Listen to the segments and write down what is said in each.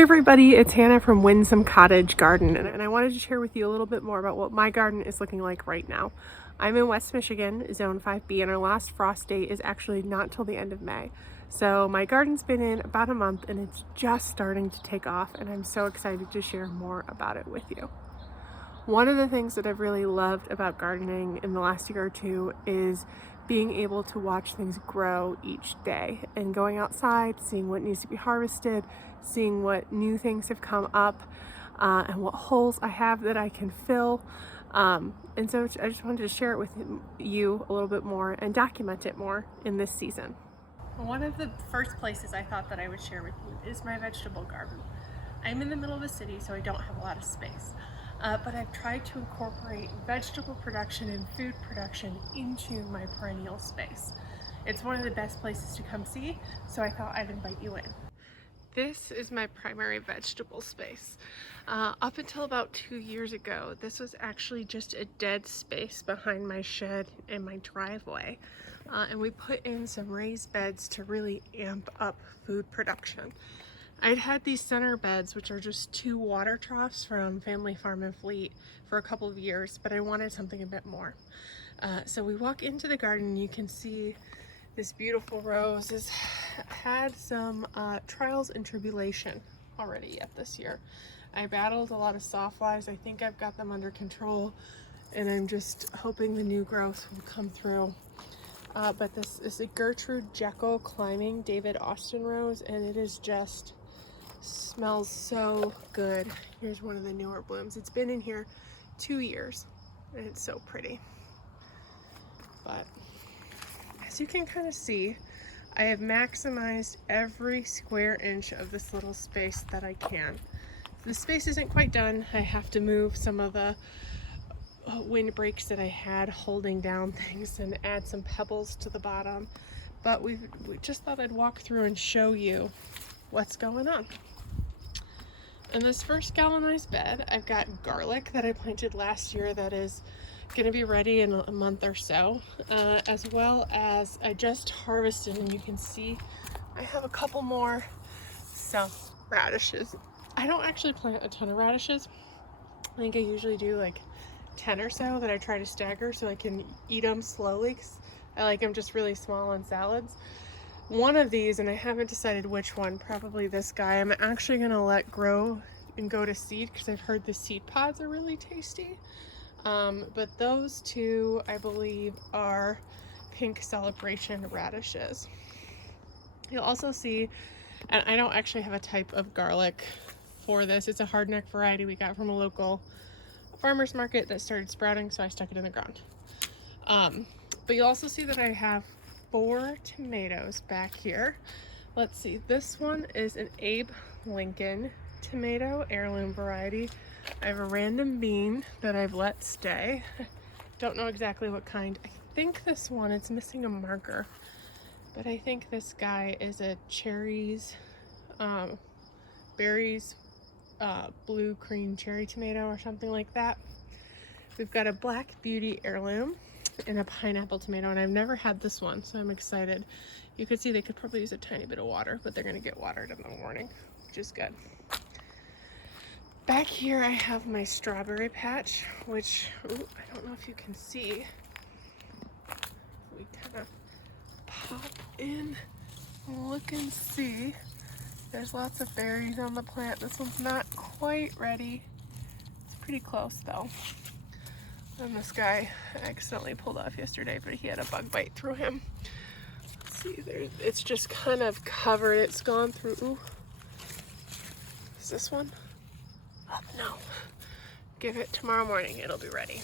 Hi everybody, it's Hannah from Windsome Cottage Garden, and I wanted to share with you a little bit more about what my garden is looking like right now. I'm in West Michigan, Zone 5B, and our last frost date is actually not till the end of May. So my garden's been in about a month and it's just starting to take off, and I'm so excited to share more about it with you. One of the things that I've really loved about gardening in the last year or two is being able to watch things grow each day and going outside, seeing what needs to be harvested, seeing what new things have come up, and what holes I have that I can fill. And so I just wanted to share it with you a little bit more and document it more in this season. One of the first places I thought that I would share with you is my vegetable garden. I'm in the middle of the city, so I don't have a lot of space. But I've tried to incorporate vegetable production and food production into my perennial space. It's one of the best places to come see, so I thought I'd invite you in. This is my primary vegetable space. Up until about 2 years ago, this was actually just a dead space behind my shed and my driveway. And we put in some raised beds to really amp up food production. I'd had these center beds, which are just 2 water troughs from Family Farm and Fleet, for a couple of years, but I wanted something a bit more. So we walk into the garden and you can see this beautiful rose has had some trials and tribulation already yet this year. I battled a lot of sawflies. I think I've got them under control, and I'm just hoping the new growth will come through. But this is a Gertrude Jekyll climbing David Austin rose, and it is just smells so good. Here's one of the newer blooms. It's been in here 2 years and it's so pretty. But as you can kind of see, I have maximized every square inch of this little space that I can. The space isn't quite done. I have to move some of the windbreaks that I had holding down things and add some pebbles to the bottom. But we just thought I'd walk through and show you what's going on. In this first galvanized bed, I've got garlic that I planted last year that is going to be ready in a month or so, as well as I just harvested, and you can see I have a couple more some radishes. I don't actually plant a ton of radishes. I think I usually do like 10 or so that I try to stagger so I can eat them slowly, because I like them just really small in salads. One of these, and I haven't decided which one, probably this guy, I'm actually going to let grow and go to seed because I've heard the seed pods are really tasty. But those two, I believe, are Pink Celebration radishes. You'll also see, and I don't actually have a type of garlic for this. It's a hardneck variety we got from a local farmer's market that started sprouting, so I stuck it in the ground. But you'll also see that I have 4 tomatoes back here. Let's see, this one is an Abe Lincoln tomato, heirloom variety. I have a random bean that I've let stay. Don't know exactly what kind. I think this one, it's missing a marker, but I think this guy is a cherries, berries, blue cream cherry tomato or something like that. We've got a Black Beauty heirloom and a pineapple tomato, and I've never had this one, so I'm excited. You could see they could probably use a tiny bit of water, but they're gonna get watered in the morning, which is good. Back here I have my strawberry patch, which, I don't know if you can see. We kind of pop in and look and see. There's lots of berries on the plant. This one's not quite ready. It's pretty close though. And this guy accidentally pulled off yesterday, but he had a bug bite through him. Let's see, it's just kind of covered. It's gone through. Ooh. Is this one? Oh, no. Give it tomorrow morning. It'll be ready.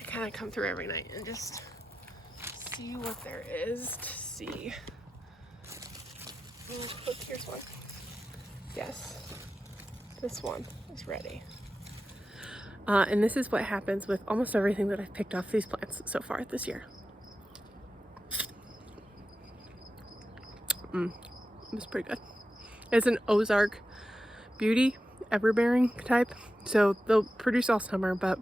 I kind of come through every night and just see what there is to see. Ooh, look, here's one. Yes, this one is ready. And this is what happens with almost everything that I've picked off these plants so far this year. It's pretty good. It's an Ozark Beauty everbearing type, so they'll produce all summer, but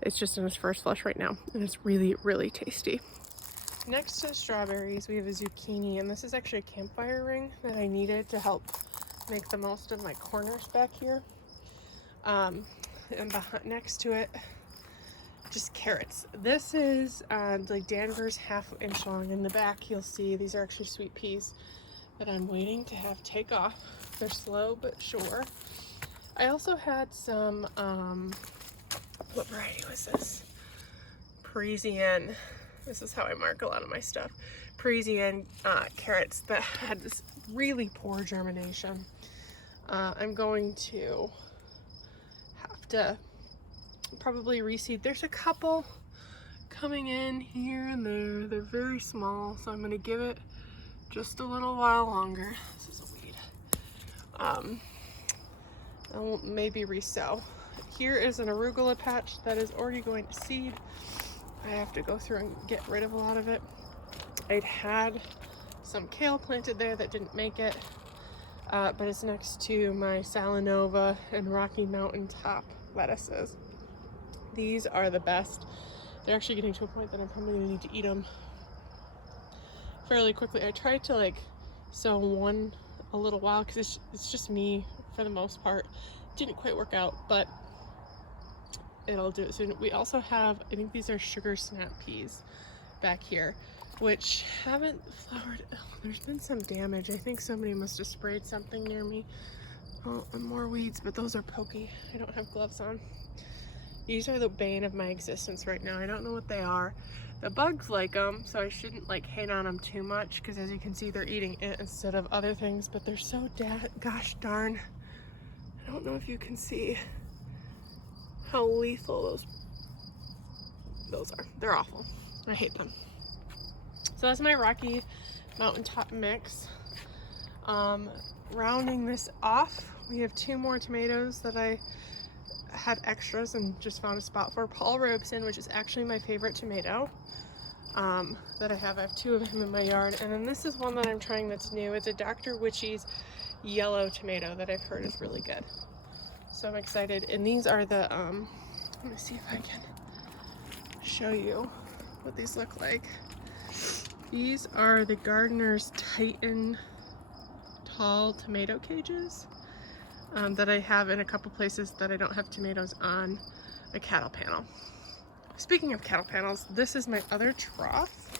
it's just in its first flush right now, and it's really, really tasty. Next to the strawberries, we have a zucchini, and this is actually a campfire ring that I needed to help make the most of my corners back here. And next to it, just carrots. This is like Danvers 1/2 inch long. In the back you'll see these are actually sweet peas that I'm waiting to have take off. They're slow but sure. I also had some, what variety was this? Parisienne. This is how I mark a lot of my stuff. Parisienne carrots that had this really poor germination. I'm going to have to probably reseed. There's a couple coming in here and there. They're very small, so I'm going to give it just a little while longer. This is a weed. I'll maybe resow. Here is an arugula patch that is already going to seed. I have to go through and get rid of a lot of it. I'd had some kale planted there that didn't make it, but it's next to my Salanova and Rocky Mountain top lettuces. These are the best. They're actually getting to a point that I'm probably gonna need to eat them fairly quickly. I tried to like sow one a little while because it's just me for the most part. It didn't quite work out, but it'll do it soon. We also have, I think these are sugar snap peas back here, which haven't flowered. Oh, there's been some damage. I think somebody must have sprayed something near me. Oh, and more weeds, but those are pokey. I don't have gloves on. These are the bane of my existence right now. I don't know what they are. The bugs like them, so I shouldn't like hate on them too much, because as you can see, they're eating it instead of other things, but they're so gosh darn. I don't know if you can see how lethal those are. They're awful. I hate them. So that's my Rocky Mountaintop mix. Rounding this off, we have 2 more tomatoes that I had extras and just found a spot for. Paul Robeson, which is actually my favorite tomato that I have. I have 2 of him in my yard. And then this is one that I'm trying that's new. It's a Dr. Witchy's yellow tomato that I've heard is really good. So I'm excited. And these are the, let me see if I can show you what these look like. These are the Gardener's Titan tall tomato cages that I have in a couple places that I don't have tomatoes on a cattle panel. Speaking of cattle panels, this is my other trough.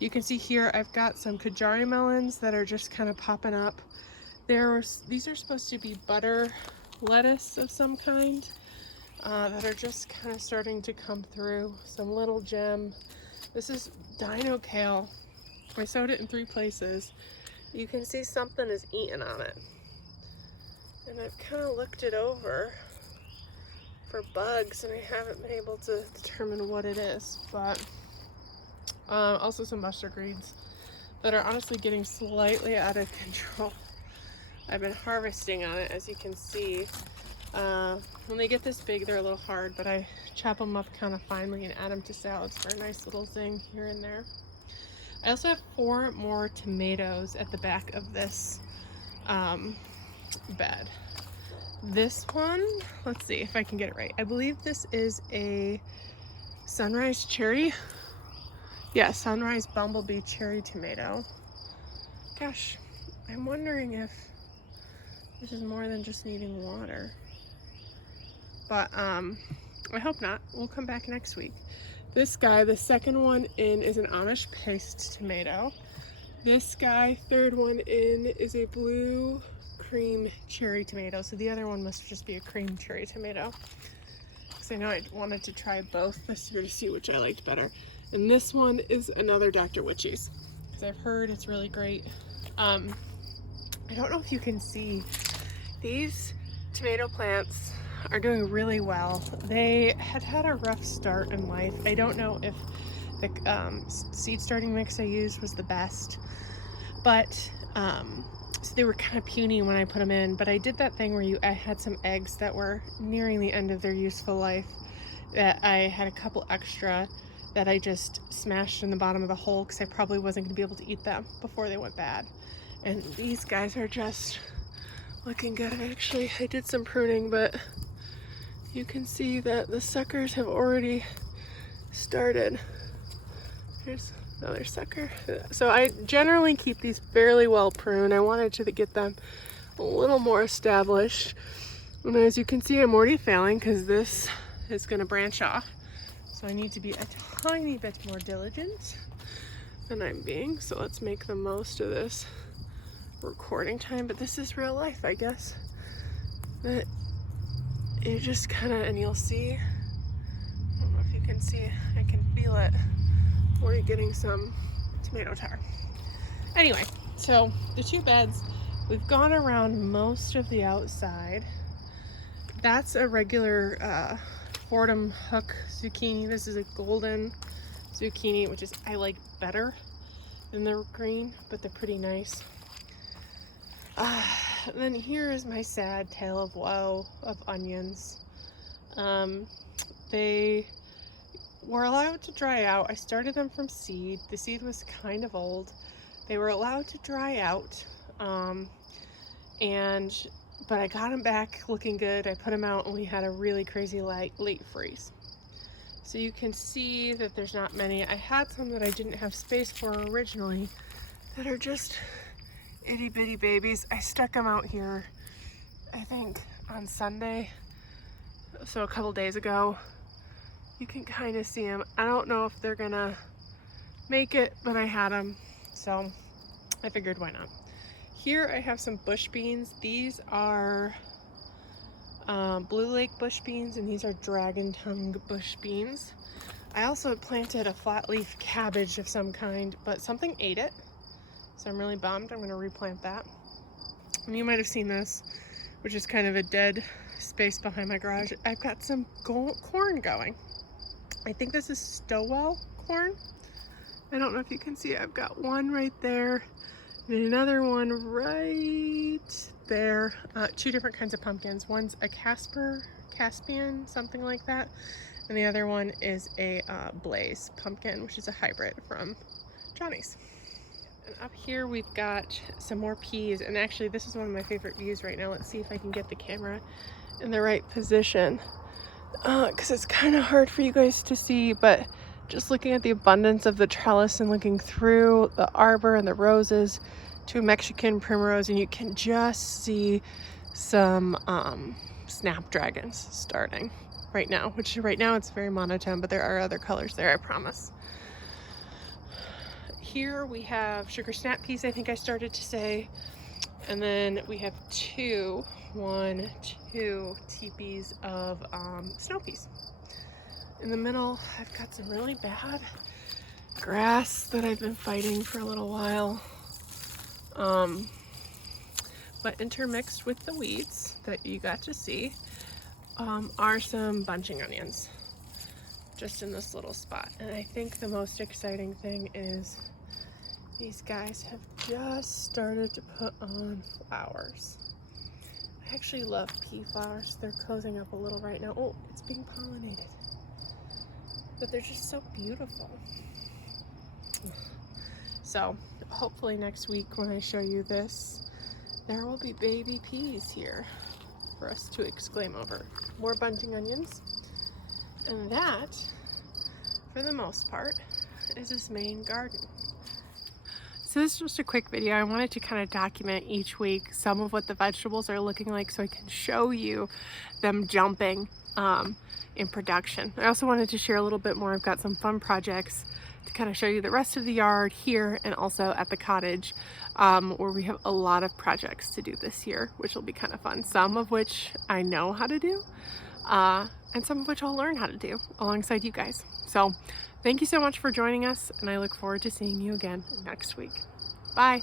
You can see here I've got some Kajari melons that are just kind of popping up. These are supposed to be butter lettuce of some kind that are just kind of starting to come through. Some little gem. This is dino kale. I sowed it in 3 places. You can see something is eating on it. And I've kind of looked it over for bugs and I haven't been able to determine what it is. But also some mustard greens that are honestly getting slightly out of control. I've been harvesting on it, as you can see. When they get this big, they're a little hard, but I chop them up kind of finely and add them to salads for a nice little zing here and there. I also have 4 more tomatoes at the back of this bed. This one, let's see if I can get it right. I believe this is a Sunrise cherry. Yeah, Sunrise Bumblebee cherry tomato. Gosh, I'm wondering if this is more than just needing water. But I hope not. We'll come back next week. This guy, the second one in, is an Amish paste tomato. This guy, third one in, is a blue cream cherry tomato. So the other one must just be a cream cherry tomato. Because I know I wanted to try both this year to see which I liked better. And this one is another Dr. Witchy's, because I've heard it's really great. I don't know if you can see, these tomato plants are doing really well. They had a rough start in life. I don't know if the seed starting mix I used was the best, but so they were kind of puny when I put them in. But I did that thing where I had some eggs that were nearing the end of their useful life, that I had a couple extra that I just smashed in the bottom of the hole because I probably wasn't going to be able to eat them before they went bad. And these guys are just looking good. I did some pruning, but you can see that the suckers have already started. Here's another sucker. So I generally keep these fairly well pruned. I wanted to get them a little more established. And as you can see, I'm already failing because this is going to branch off. So I need to be a tiny bit more diligent than I'm being. So let's make the most of this recording time. But this is real life, I guess. That you just kind of, and you'll see, I don't know if you can see, I can feel it. We're getting some tomato tar. Anyway, so the two beds, we've gone around most of the outside. That's a regular Fordham Hook zucchini. This is a golden zucchini, which is I like better than the green, but they're pretty nice. Then here is my sad tale of woe of onions. They were allowed to dry out. I started them from seed. The seed was kind of old. They were allowed to dry out, but I got them back looking good. I put them out and we had a really crazy late freeze. So you can see that there's not many. I had some that I didn't have space for originally that are just itty bitty babies. I stuck them out here, I think on Sunday, so a couple days ago. You can kind of see them. I don't know if they're gonna make it, but I had them, so I figured why not. Here I have some bush beans. These are Blue Lake bush beans, and these are dragon tongue bush beans. I also planted a flat leaf cabbage of some kind, but something ate it, so I'm really bummed. I'm gonna replant that. And you might have seen this, which is kind of a dead space behind my garage. I've got some corn going. I think this is Stowell corn. I don't know if you can see it. I've got one right there and another one right there. Two different kinds of pumpkins. One's a Caspian, something like that. And the other one is a Blaze pumpkin, which is a hybrid from Johnny's. And up here we've got some more peas. And actually this is one of my favorite views right now. Let's see if I can get the camera in the right position. Because it's kind of hard for you guys to see, but just looking at the abundance of the trellis and looking through the arbor and the roses to Mexican primrose, and you can just see some snapdragons starting right now, which right now it's very monotone, but there are other colors there, I promise. Here we have sugar snap peas, I think I started to say, and then we have two teepees of snow peas. In the middle, I've got some really bad grass that I've been fighting for a little while. But intermixed with the weeds that you got to see are some bunching onions just in this little spot. And I think the most exciting thing is these guys have just started to put on flowers. I actually love pea flowers. They're closing up a little right now. Oh, it's being pollinated. But they're just so beautiful. So hopefully next week when I show you this, there will be baby peas here for us to exclaim over. More bunting onions. And that, for the most part, is this main garden. So this is just a quick video. I wanted to kind of document each week some of what the vegetables are looking like so I can show you them jumping in production. I also wanted to share a little bit more. I've got some fun projects to kind of show you the rest of the yard here and also at the cottage, where we have a lot of projects to do this year, which will be kind of fun. Some of which I know how to do, and some of which I'll learn how to do alongside you guys. So thank you so much for joining us, and I look forward to seeing you again next week. Bye.